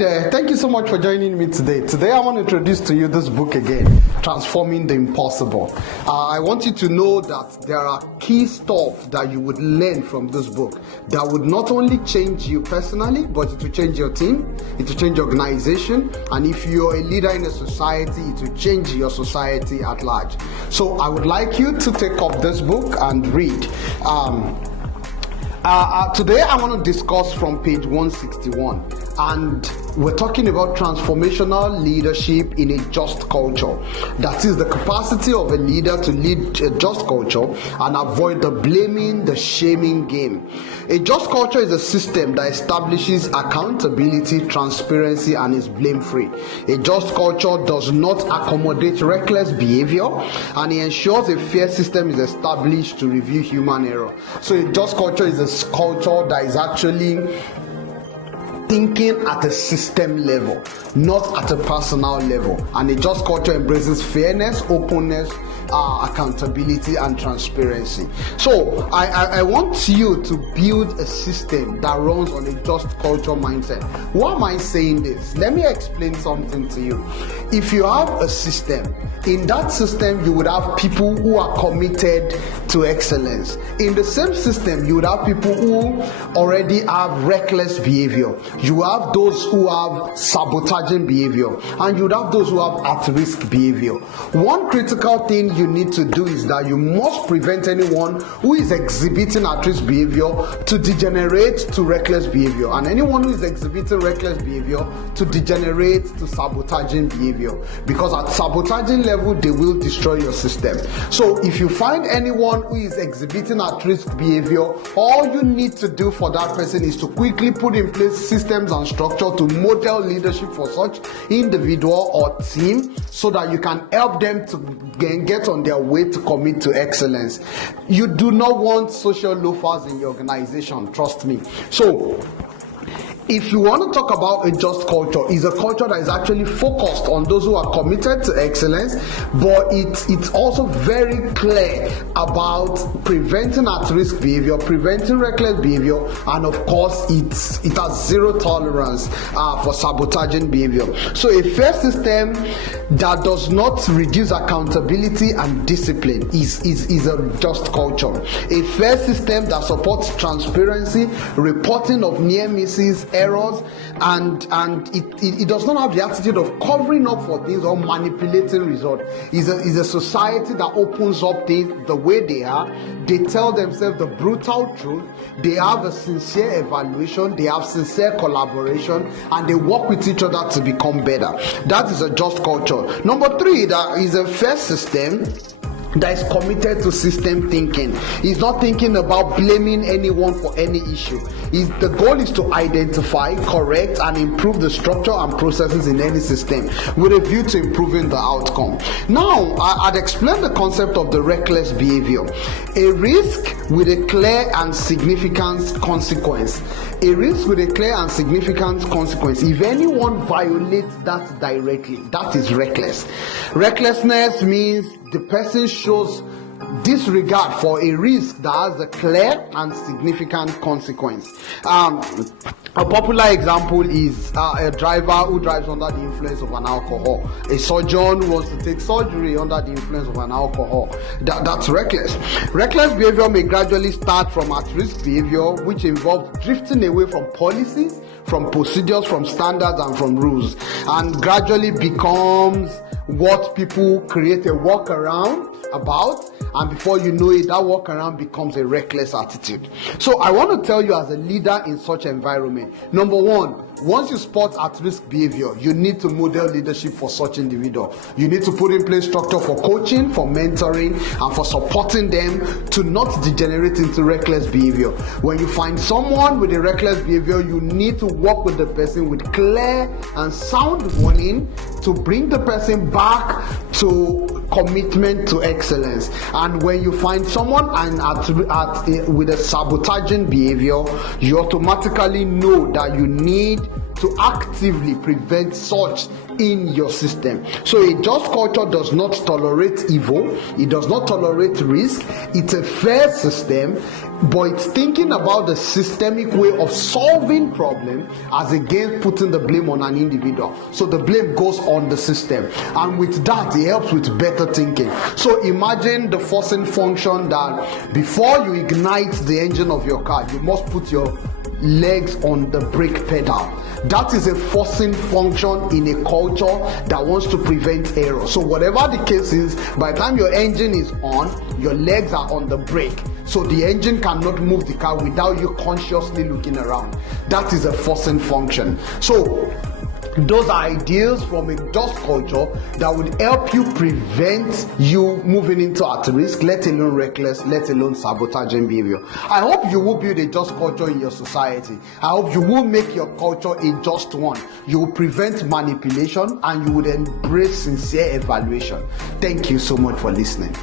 there, thank you so much for joining me today. Today I want to introduce to you this book again, Transforming the Impossible. I want you to know that there are key stuff that you would learn from this book that would not only change you personally, but it will change your team, it will change your organization, and if you're a leader in a society, it will change your society at large. So I would like you to take up this book and read. Today I want to discuss from page 161, and we're talking about transformational leadership in a just culture. That is the capacity of a leader to lead a just culture and avoid the blaming, the shaming game. A just culture is a system that establishes accountability, transparency, and is blame-free. A just culture does not accommodate reckless behavior, and it ensures a fair system is established to review human error. So a just culture is a culture that is actually thinking at a system level, not at a personal level. And a just culture embraces fairness, openness, accountability, and transparency. So I want you to build a system that runs on a just culture mindset. Why am I saying this? Let me explain something to you. If you have a system, in that system you would have people who are committed to excellence. In the same system, you would have people who already have reckless behavior. You have those who have sabotaging behavior, and you would have those who have at-risk behavior. One critical thing you need to do is that you must prevent anyone who is exhibiting at-risk behavior to degenerate to reckless behavior, and anyone who is exhibiting reckless behavior to degenerate to sabotaging behavior, because at sabotaging level they will destroy your system. So if you find anyone who is exhibiting at-risk behavior, all you need to do for that person is to quickly put in place systems and structure to model leadership for such individual or team, so that you can help them to get on their way to commit to excellence. You do not want social loafers in your organization, trust me. So if you want to talk about a just culture, it's a culture that is actually focused on those who are committed to excellence, but it's also very clear about preventing at-risk behavior, preventing reckless behavior, and of course it has zero tolerance for sabotaging behavior. So a fair system that does not reduce accountability and discipline is a just culture. A fair system that supports transparency, reporting of near misses, errors, and it does not have the attitude of covering up for things or manipulating results. Is a society that opens up things the way they are. They tell themselves the brutal truth. They have a sincere evaluation. They have sincere collaboration, and they work with each other to become better. That is a just culture. Number 3, that is a fair system that is committed to system thinking. He's not thinking about blaming anyone for any issue. The goal is to identify, correct, and improve the structure and processes in any system with a view to improving the outcome. Now, I'd explain the concept of the reckless behavior. A risk with a clear and significant consequence. A risk with a clear and significant consequence. If anyone violates that directly, that is reckless. Recklessness means the person shows disregard for a risk that has a clear and significant consequence. A popular example is a driver who drives under the influence of an alcohol. A surgeon who wants to take surgery under the influence of an alcohol. That's reckless. Reckless behavior may gradually start from at-risk behavior, which involves drifting away from policies, from procedures, from standards, and from rules, and gradually becomes what people create a workaround about, and before you know it, that workaround becomes a reckless attitude. So I want to tell you, as a leader in such environment, number 1, once you spot at-risk behavior, you need to model leadership for such individual. You need to put in place structure for coaching, for mentoring, and for supporting them to not degenerate into reckless behavior. When you find someone with a reckless behavior, you need to work with the person with clear and sound warning to bring the person back to commitment to excellence. And when you find someone with a sabotaging behavior, you automatically know that you need to actively prevent such in your system. So a just culture does not tolerate evil, it does not tolerate risk. It's a fair system, but it's thinking about the systemic way of solving problem as against putting the blame on an individual. So the blame goes on the system, and with that it helps with better thinking. So imagine the forcing function that before you ignite the engine of your car, you must put your legs on the brake pedal. That is a forcing function in a culture that wants to prevent error. So whatever the case is, by the time your engine is on, your legs are on the brake. So the engine cannot move the car without you consciously looking around. That is a forcing function. So those are ideas from a just culture that would help you prevent you moving into at risk, let alone reckless, let alone sabotaging behavior. I hope you will build a just culture in your society. I hope you will make your culture a just one. You will prevent manipulation and you would embrace sincere evaluation. Thank you so much for listening.